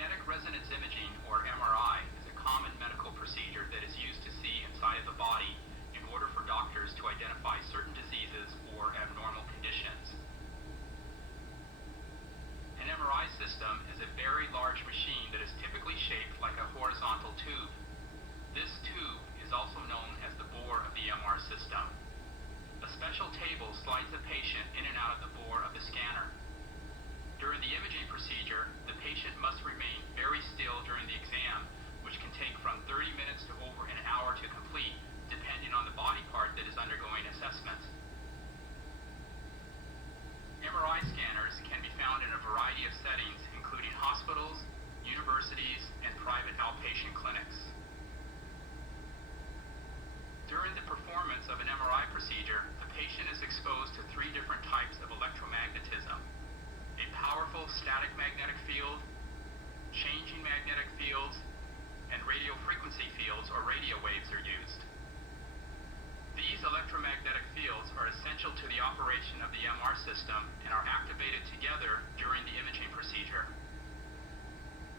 Magnetic resonance imaging, or MRI, is a common medical procedure that is used to see inside of the body in order for doctors to identify certain diseases or abnormal conditions. An MRI system is a very large machine that is typically shaped like a horizontal tube. This tube is also known as the bore of the MR system. A special table slides the patient in and out of the bore of the scanner. During the imaging procedure, the patient must remain very still during the exam, which can take from 30 minutes to over an hour to complete, depending on the body part that is undergoing assessment. MRI scanners can be found in a variety of settings, including hospitals, universities, and private outpatient clinics. During the performance of an MRI procedure, the patient is exposed to three different types of electromagnetism. A powerful static magnetic field, changing magnetic fields, and radio frequency fields or radio waves are used. These electromagnetic fields are essential to the operation of the MR system and are activated together during the imaging procedure.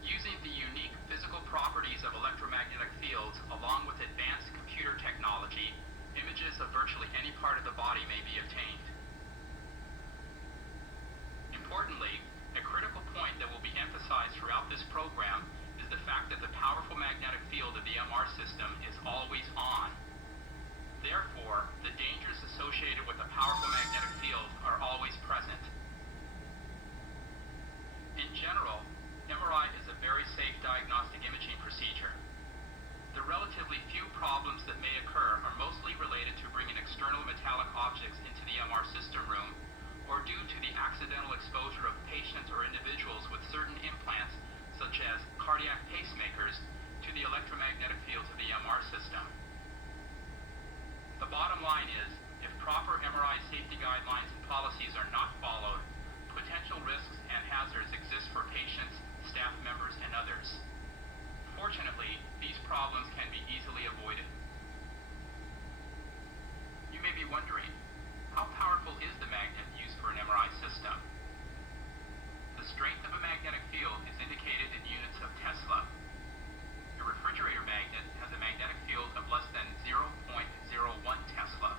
Using the unique physical properties of electromagnetic fields along with advanced computer technology, images of virtually any part of the body may be obtained. Importantly, a critical point that will be emphasized throughout this program is the fact that the powerful magnetic field of the MR system is always on. Therefore, the dangers associated with a powerful magnetic field are always present. In general, MRI is a very safe diagnostic imaging procedure. The relatively few problems that may occur are mostly related to bringing external metallic objects into the MR system room, or due to the accidental exposure of patients or individuals with certain implants, such as cardiac pacemakers, to the electromagnetic fields of the MR system. The bottom line is, if proper MRI safety guidelines and policies are not followed, potential risks and hazards exist for patients, staff members, and others. Fortunately, these problems can be easily avoided. You may be wondering, how powerful is the magnet used for an MRI system? The strength of a magnetic field is indicated in units of Tesla. A refrigerator magnet has a magnetic field of less than 0.01 Tesla.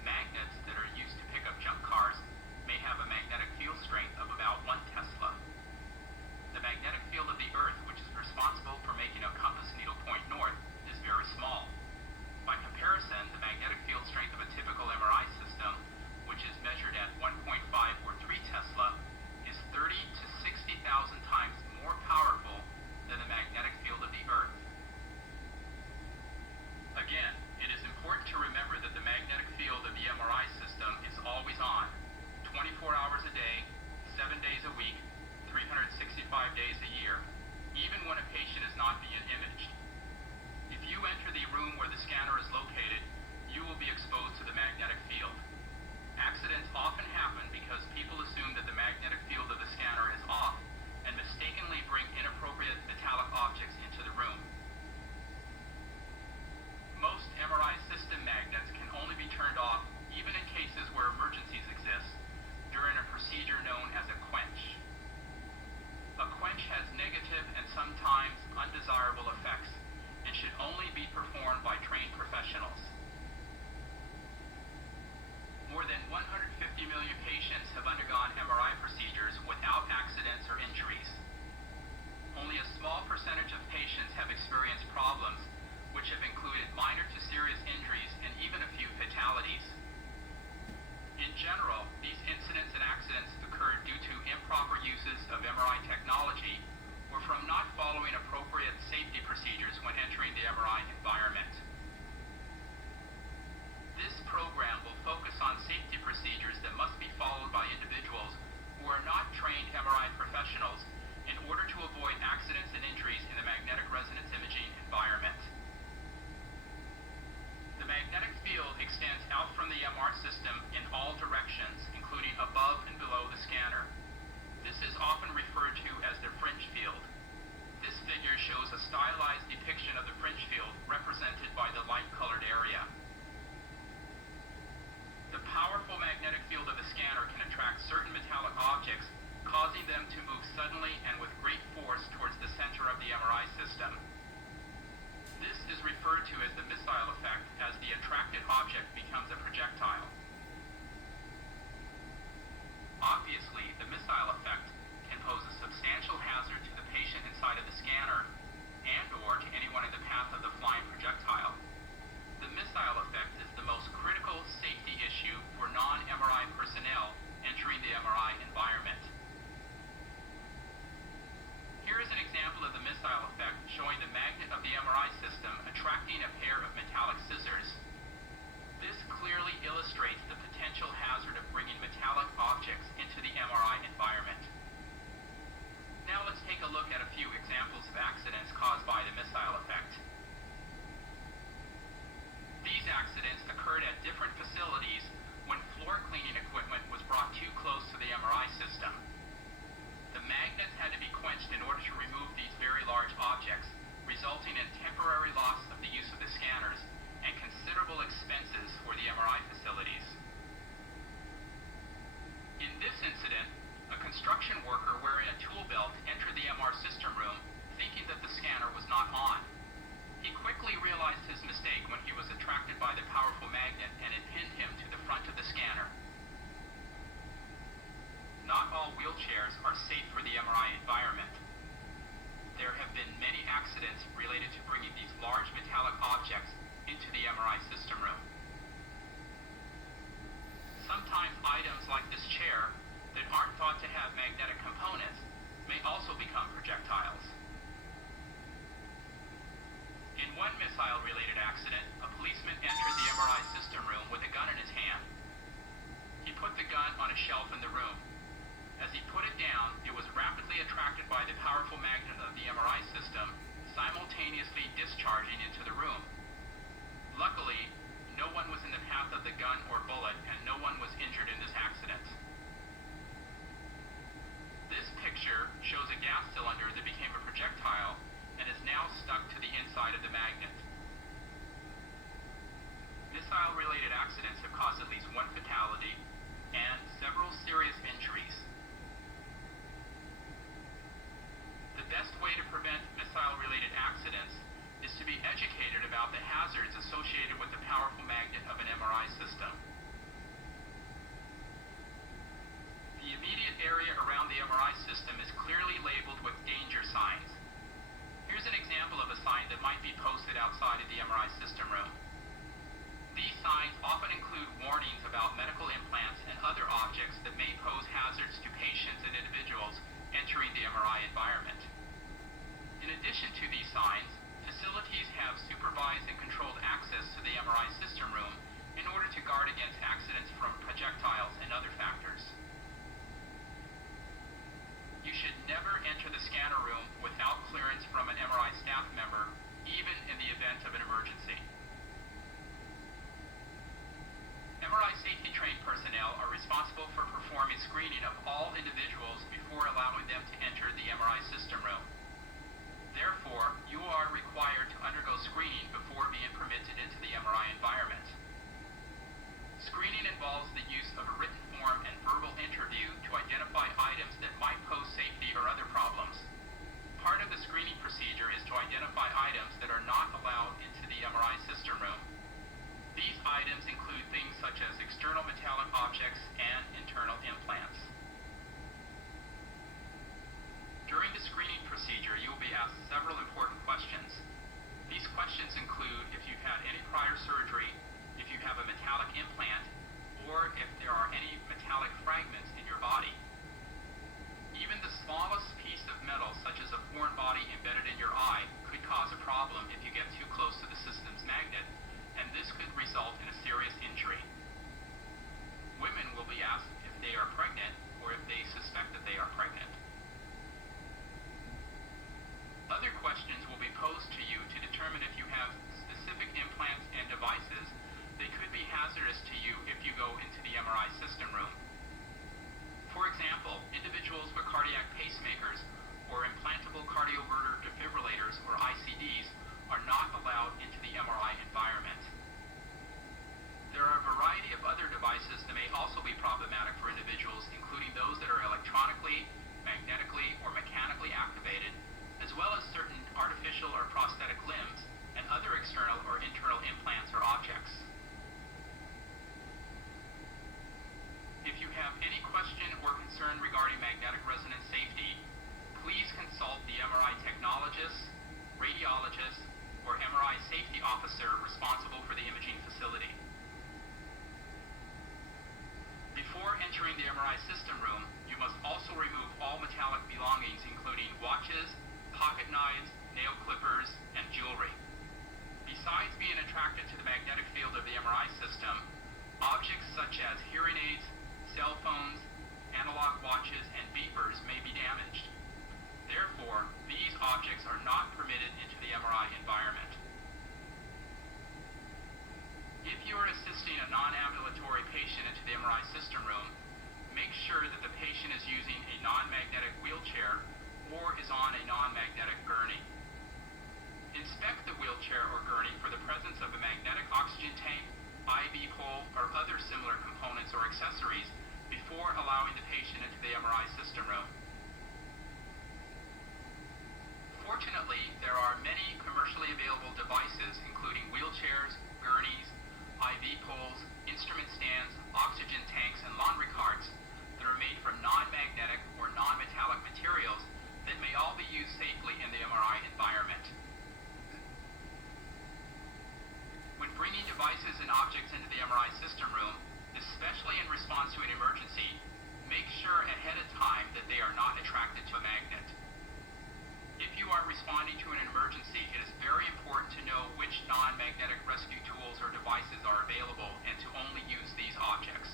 Magnets that are used to pick up junk cars may have a magnetic field strength of about 1 Tesla. The magnetic field of the Earth, which is responsible for making a compass needle point north, is very small. By comparison, the magnetic field strength of a typical MRI system, which is measured at 1.5 or 3 Tesla, is 30 to 60,000 times more powerful than the magnetic field of the Earth. Again, it is important to remember that the magnetic field of the MRI system is always on, 24 hours a day, 7 days a week, 365 days a year, even when a patient is not being imaged. If you enter the room where the scanner is located, you will be exposed to the magnetic field. Accidents often happen because people assume that the magnetic field of the scanner is off and mistakenly bring inappropriate metallic objects into the room. Most MRI system magnets can only be turned off, even in cases where emergencies exist, during a procedure known as a quench. A quench has negative and sometimes undesirable effects and should only be performed by trained professionals. More than 150 million patients have undergone MRI procedures without accidents or injuries. Only a small percentage of patients have experienced problems, which have included minor to serious injuries and even a few fatalities. In general, these incidents and accidents occur due to improper uses of MRI technology or from not following appropriate safety procedures when entering the MRI environment. This program will focus on safety procedures that must be followed by individuals who are not trained MRI professionals in order to avoid accidents and injuries in the magnetic resonance imaging environment. The magnetic field extends out from the MR system in all directions, including above and below the scanner. This is often referred to as the fringe field. This figure shows a stylized depiction of the fringe field represented by the light-colored area. The powerful magnetic field of the scanner can attract certain metallic objects, causing them to move suddenly and with great force toward referred to as the missile effect, as the attracted object becomes a projectile. Obviously, the missile effect can pose a substantial hazard to the patient inside of the scanner and/or to anyone in the path of the flying projectile. The missile effect is the most critical safety issue for non-MRI personnel entering the MRI environment. Here is an example of the missile effect showing the magnet of the MRI system attracting a pair of metallic scissors. This clearly illustrates the potential hazard of bringing metallic objects into the MRI environment. Now let's take a look at a few examples of accidents caused by the missile effect. These accidents occurred at different facilities when floor cleaning equipment was brought too close to the MRI system. The magnets had to be quenched in order to remove these very large objects, resulting in temporary loss of the use of the scanners and considerable expenses for the MRI facilities. In this incident, a construction worker wearing a tool belt entered the MR system room thinking that the scanner was not on. He quickly realized his mistake when he was attracted by the powerful magnet and it pinned him to the front of the scanner. Not all wheelchairs are safe for the MRI environment. There have been many accidents related to bringing these large metallic objects into the MRI system room. Sometimes items like this chair that aren't thought to have magnetic components may also become projectiles. In one missile-related accident, a policeman entered the MRI system room with a gun in his hand. He put the gun on a shelf in the room. As he put it down, it was rapidly attracted by the powerful magnet of the MRI system, simultaneously discharging into the room. Luckily, no one was in the path of the gun or bullet, and no one was injured in this accident. This picture shows a gas cylinder that became a projectile and is now stuck to the inside of the magnet. Missile-related accidents have caused at least one fatality and several serious injuries. The best way to prevent missile-related accidents is to be educated about the hazards associated with the powerful magnet of an MRI system. The immediate area around the MRI system is clearly labeled with danger signs. Here's an example of a sign that might be posted outside of the MRI system room. These signs often include warnings about medical implants and other objects that may pose hazards to patients and individuals entering the MRI environment. In addition to these signs, facilities have supervised and controlled access to the MRI system room in order to guard against accidents from projectiles and other factors. You should never enter the scanner room without clearance from an MRI staff member, even in the event of an emergency. MRI safety-trained personnel are responsible for performing screening of all individuals before allowing them to enter the MRI system room. Therefore, you are required to undergo screening before being permitted into the MRI environment. Screening involves the use of a written form and verbal interview to identify items that might pose safety or other problems. Part of the screening procedure is to identify items that are not allowed into the MRI system room. These items include things such as external metallic objects and internal implants. During the screening procedure, you will be asked several important questions. These questions include if you've had any prior surgery, if you have a metallic implant, or if there are any metallic fragments in your body. Even the smallest piece of metal, such as a foreign body embedded in your eye, could cause a problem if you get too close to the system's magnet, and this could result in a serious injury. Women will be asked if they are pregnant or if they suspect that they are pregnant. Other questions will be posed to you to determine if you have specific implants and devices that could be hazardous to you if you go into the MRI system room. For example, individuals with cardiac pacemakers or implantable cardioverter defibrillators or ICDs are not allowed into the MRI environment. There are a variety of other devices that may also be problematic for individuals, including those that are electronically, magnetically, or mechanically activated, as well as certain artificial or prosthetic limbs and other external or regarding magnetic resonance safety, please consult the MRI technologist, radiologist, or MRI safety officer responsible for the imaging facility. Before entering the MRI system room, you must also remove all metallic belongings including watches, pocket knives, nail clippers, and jewelry. Besides being attracted to the magnetic field of the MRI system, objects such as hearing aids, cell phones, analog watches, and beepers may be damaged. Therefore, these objects are not permitted into the MRI environment. If you are assisting a non-ambulatory patient into the MRI system room, make sure that the patient is using a non-magnetic wheelchair or is on a non-magnetic gurney. Inspect the wheelchair or gurney for the presence of a magnetic oxygen tank, IV pole, or other similar components or accessories before allowing the patient into the MRI system room. Fortunately, there are many commercially available devices including wheelchairs, gurneys, IV poles, instrument stands, oxygen tanks, and laundry carts that are made from non-magnetic or non-metallic materials that may all be used safely in the MRI environment. When bringing devices and objects into the MRI system room, especially in response to an emergency, make sure ahead of time that they are not attracted to a magnet. If you are responding to an emergency, it is very important to know which non-magnetic rescue tools or devices are available and to only use these objects.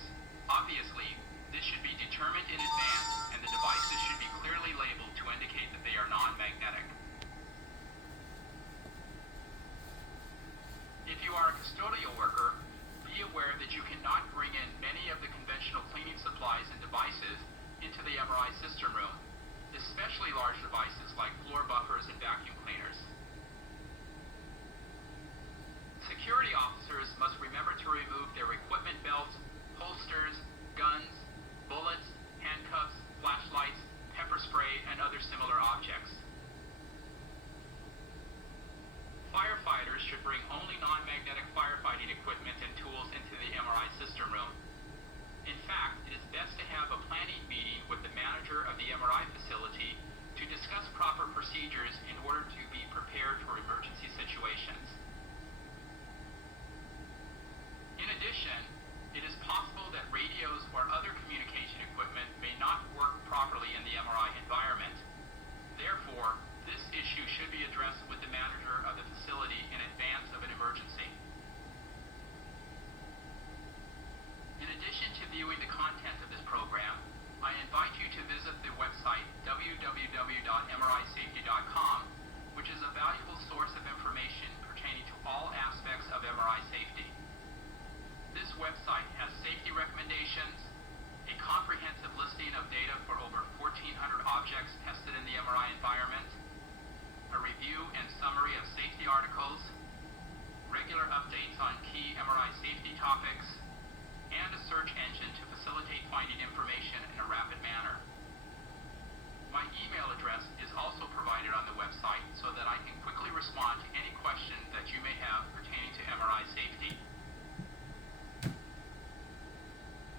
Obviously, this should be determined in advance, and the devices should be clearly labeled to indicate that they are non-magnetic. If you are a custodial worker, be aware that you cannot bring in many of the conventional cleaning supplies and devices into the MRI system room, especially large devices like floor buffers and vacuum cleaners. Security officers must remember to remove their equipment belts, holsters, guns, bullets, handcuffs, flashlights, pepper spray, and other similar objects. Firefighters should bring only non-magnetic firefighting equipment and tools into the MRI system room. In fact, it is best to have a planning meeting with the manager of the MRI facility to discuss proper procedures in order to be prepared for emergency situations. In addition, it is possible that radios or other communication equipment may not work properly in the MRI environment. Therefore, this issue should be addressed with the manager of the facility in advance of an emergency. In addition to viewing the content of this program, I invite you to visit the website www.mrisafety.com, which is a valuable source of information pertaining to all aspects of MRI safety. This website has safety recommendations, a comprehensive listing of data for over 1,400 objects tested in the MRI environment, a review and summary of safety articles, regular updates on key MRI safety topics, and a search engine to facilitate finding information in a rapid manner. My email address is also provided on the website so that I can quickly respond to any questions that you may have pertaining to MRI safety.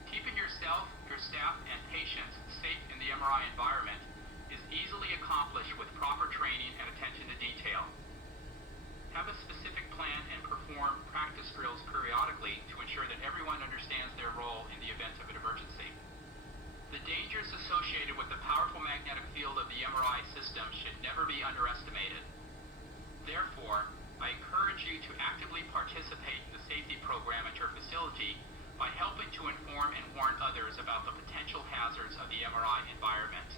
Keeping yourself, your staff, and patients safe in the MRI environment is easily accomplished with proper training and attention to detail. Have a specific plan and perform practice drills periodically to ensure that everyone understands their role in the event of an emergency. The dangers associated with the powerful magnetic field of the MRI system should never be underestimated. Therefore, I encourage you to actively participate in the safety program at your facility by helping to inform and warn others about the potential hazards of the MRI environment.